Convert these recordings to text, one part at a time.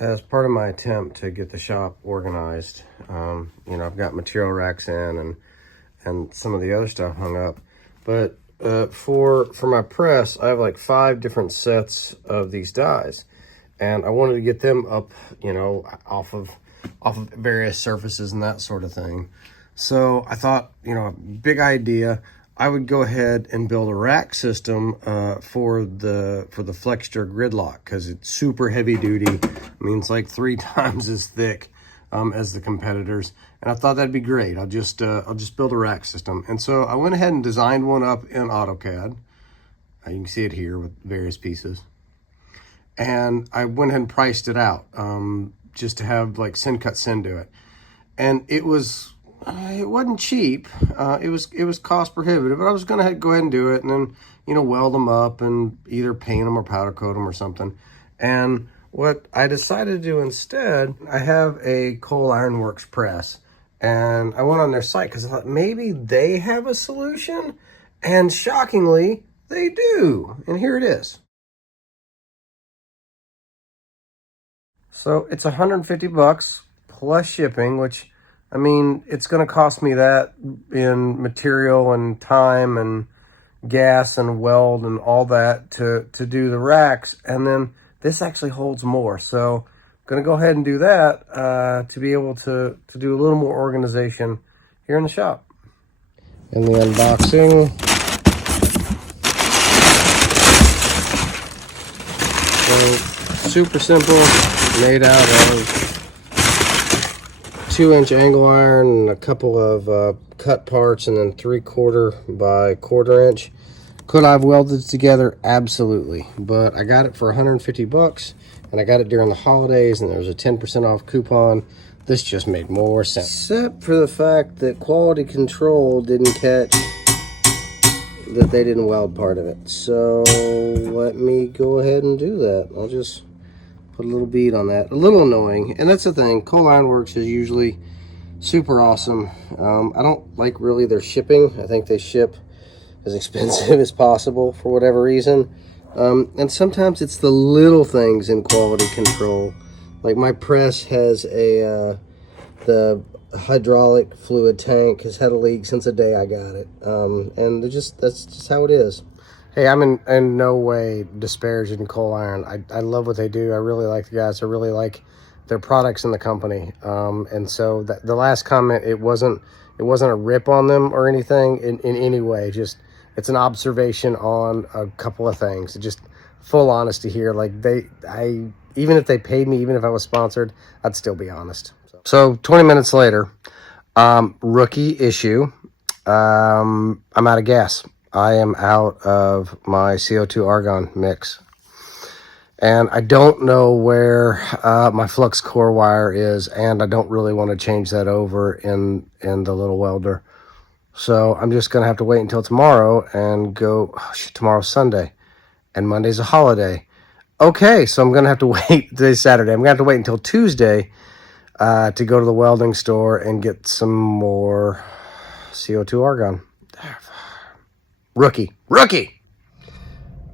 As part of my attempt to get the shop organized, I've got material racks in and some of the other stuff hung up. But for my press, I have like 5 different sets of these dies, and I wanted to get them up, off of various surfaces and that sort of thing. So I thought, big idea. I would go ahead and build a rack system for the Flexure Gridlock, because it's super heavy duty. I mean, it's like 3 times as thick as the competitors, and I thought that'd be great. I'll just build a rack system. And so I went ahead and designed one up in AutoCAD. You can see it here with various pieces, and I went ahead and priced it out just to have like send cut send do it, and it wasn't cheap. It was cost prohibitive, but I was gonna go ahead and do it, and then weld them up and either paint them or powder coat them or something. And what I decided to do instead, I have a Coal Iron Works press, and I went on their site because I thought maybe they have a solution, and shockingly they do. And here it is. So it's $150 plus shipping, which, I mean, it's going to cost me that in material and time and gas and weld and all that to do the racks. And then this actually holds more. So I'm going to go ahead and do that to be able to do a little more organization here in the shop. And the unboxing. So super simple, made out of 2-inch angle iron and a couple of cut parts, and then 3/4 by 1/4 inch. Could I have welded it together? Absolutely. But I got it for $150, and I got it during the holidays, and there was a 10% off coupon. This just made more sense. Except for the fact that quality control didn't catch that they didn't weld part of it. So let me go ahead and do that. I'll just put a little bead on that. A little annoying, and that's the thing. Coal Iron Works is usually super awesome. I don't like really their shipping. I think they ship as expensive as possible for whatever reason. And sometimes it's the little things in quality control. Like my press has the hydraulic fluid tank has had a leak since the day I got it. And that's just how it is. Hey, I'm in no way disparaging Coal Iron. I love what they do. I really like the guys. I really like their products in the company. And so the last comment, it wasn't a rip on them or anything in any way. Just, it's an observation on a couple of things. Just full honesty here. Like even if they paid me, even if I was sponsored, I'd still be honest. So 20 minutes later, rookie issue. I'm out of gas. I am out of my CO2 argon mix, and I don't know where my flux core wire is, and I don't really want to change that over in the little welder. So I'm just gonna have to wait until tomorrow and go. Oh, shit, tomorrow's Sunday, and Monday's a holiday. Okay, so I'm gonna have to wait. Today's Saturday. I'm gonna have to wait until Tuesday to go to the welding store and get some more CO2 argon. Rookie.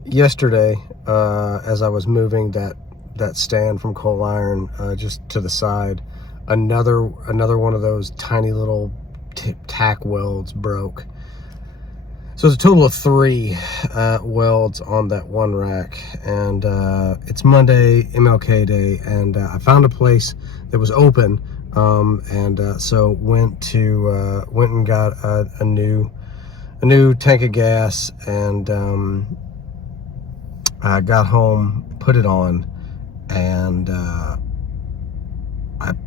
Yesterday, as I was moving that stand from Coal Iron just to the side, another one of those tiny little tack welds broke. So it's a total of 3 welds on that one rack, and it's Monday, MLK Day, and I found a place that was open, so went and got a new tank of gas, and I got home, put it on, and I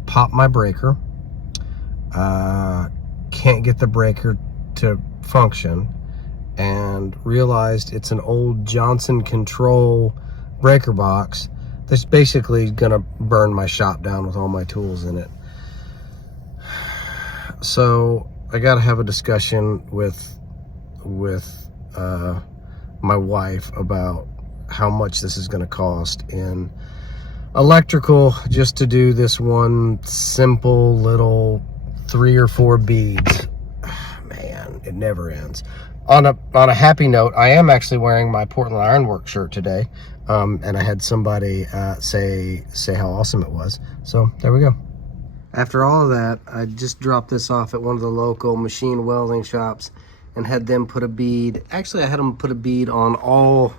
popped my breaker. Can't get the breaker to function, and realized it's an old Johnson Control breaker box that's basically gonna burn my shop down with all my tools in it. So I gotta have a discussion with my wife about how much this is going to cost in electrical just to do this one simple little 3 or 4 beads. Man, it never ends. On a happy note, I am actually wearing my Portland Ironworks shirt today, and I had somebody say how awesome it was. So there we go. After all of that, I just dropped this off at one of the local machine welding shops and had them put a bead. Actually, I had them put a bead on all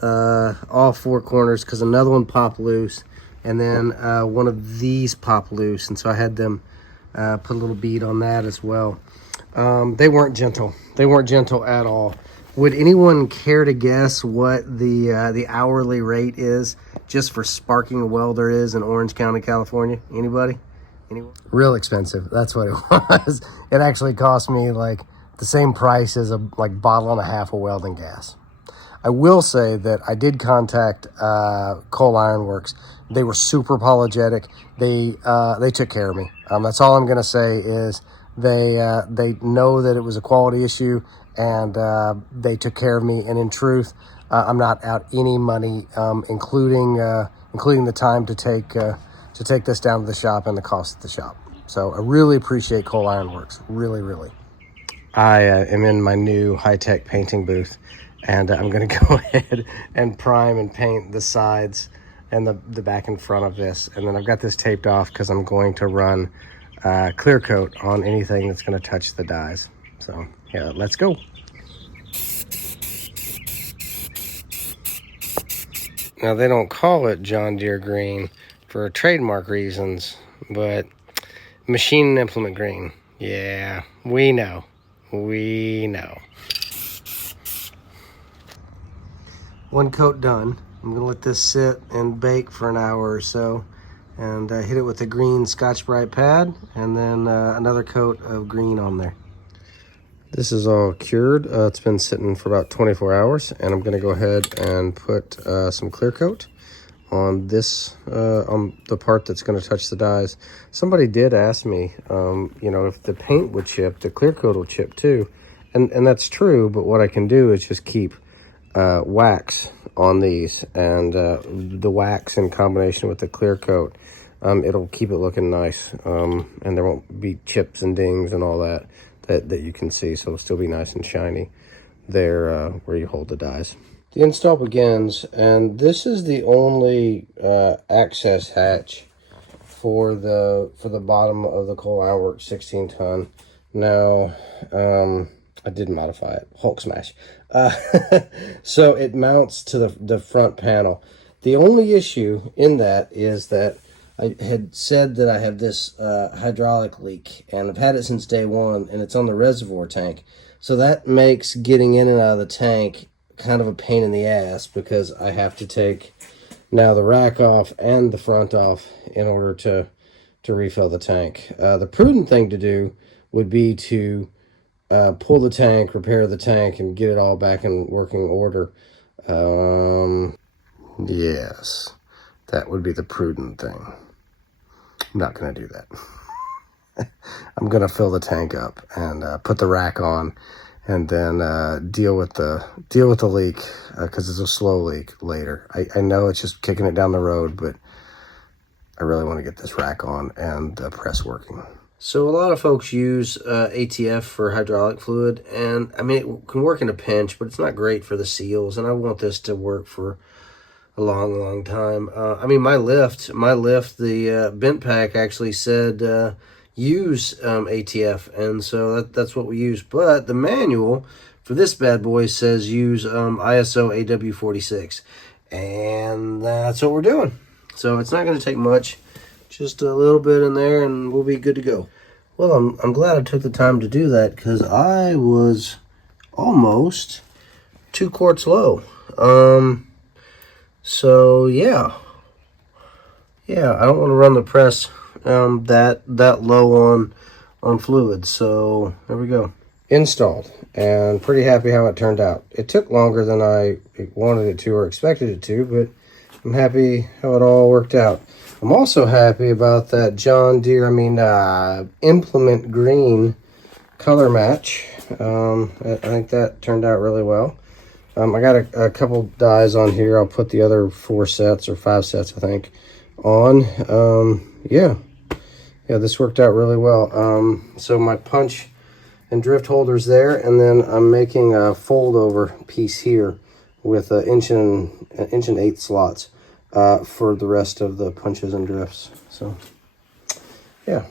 4 corners because another one popped loose, and then one of these popped loose, and so I had them put a little bead on that as well. They weren't gentle. They weren't gentle at all. Would anyone care to guess what the hourly rate is just for sparking a welder is in Orange County, California? Anybody? Anyone? Real expensive. That's what it was. It actually cost me like the same price as a bottle and a half of welding gas. I will say that I did contact Cole Ironworks. They were super apologetic. They took care of me. That's all I'm gonna say is they know that it was a quality issue, and they took care of me. And in truth, I'm not out any money, including the time to take this down to the shop and the cost of the shop. So I really appreciate Cole Ironworks. Really, really. I am in my new high-tech painting booth, and I'm going to go ahead and prime and paint the sides and the back and front of this. And then I've got this taped off because I'm going to run clear coat on anything that's going to touch the dies. So yeah, let's go. Now, they don't call it John Deere green for trademark reasons, but machine and implement green. Yeah, we know. We know. One coat done. I'm gonna let this sit and bake for an hour or so, and hit it with a green Scotch-Brite pad, and then another coat of green on there. This is all cured. It's been sitting for about 24 hours, and I'm gonna go ahead and put some clear coat on this, on the part that's gonna touch the dies. Somebody did ask me, you know, if the paint would chip, the clear coat will chip too. And that's true, but what I can do is just keep wax on these, and the wax in combination with the clear coat, it'll keep it looking nice, and there won't be chips and dings and all that you can see, so it'll still be nice and shiny there where you hold the dies. The install begins, and this is the only access hatch for the bottom of the Cole Ironworks 16-ton. Now, I did modify it, Hulk smash. So it mounts to the front panel. The only issue in that is that I had said that I have this hydraulic leak, and I've had it since day one, and it's on the reservoir tank. So that makes getting in and out of the tank kind of a pain in the ass, because I have to take now the rack off and the front off in order to refill the tank. The prudent thing to do would be to pull the tank, repair the tank, and get it all back in working order. Yes, that would be the prudent thing. I'm not going to do that. I'm going to fill the tank up and put the rack on, and then deal with the leak, because it's a slow leak later. I know it's just kicking it down the road, but I really want to get this rack on and the press working. So a lot of folks use ATF for hydraulic fluid, and I mean, it can work in a pinch, but it's not great for the seals, and I want this to work for a long time. I mean, my lift, the bent pack actually said use ATF, and so that's what we use. But the manual for this bad boy says use ISO AW46, and that's what we're doing. So it's not going to take much, just a little bit in there, and we'll be good to go. Well, I'm glad I took the time to do that, because I was almost 2 quarts low. So yeah, I don't want to run the press that low on fluid. So there we go. Installed, and pretty happy how it turned out. It took longer than I wanted it to or expected it to, but I'm happy how it all worked out. I'm also happy about that John Deere, implement green color match. I think that turned out really well. I got a couple dies on here. I'll put the other 4 sets or 5 sets, I think, on. Yeah, this worked out really well. So my punch and drift holders there, and then I'm making a fold over piece here with an inch and 1/8 slots for the rest of the punches and drifts. So yeah.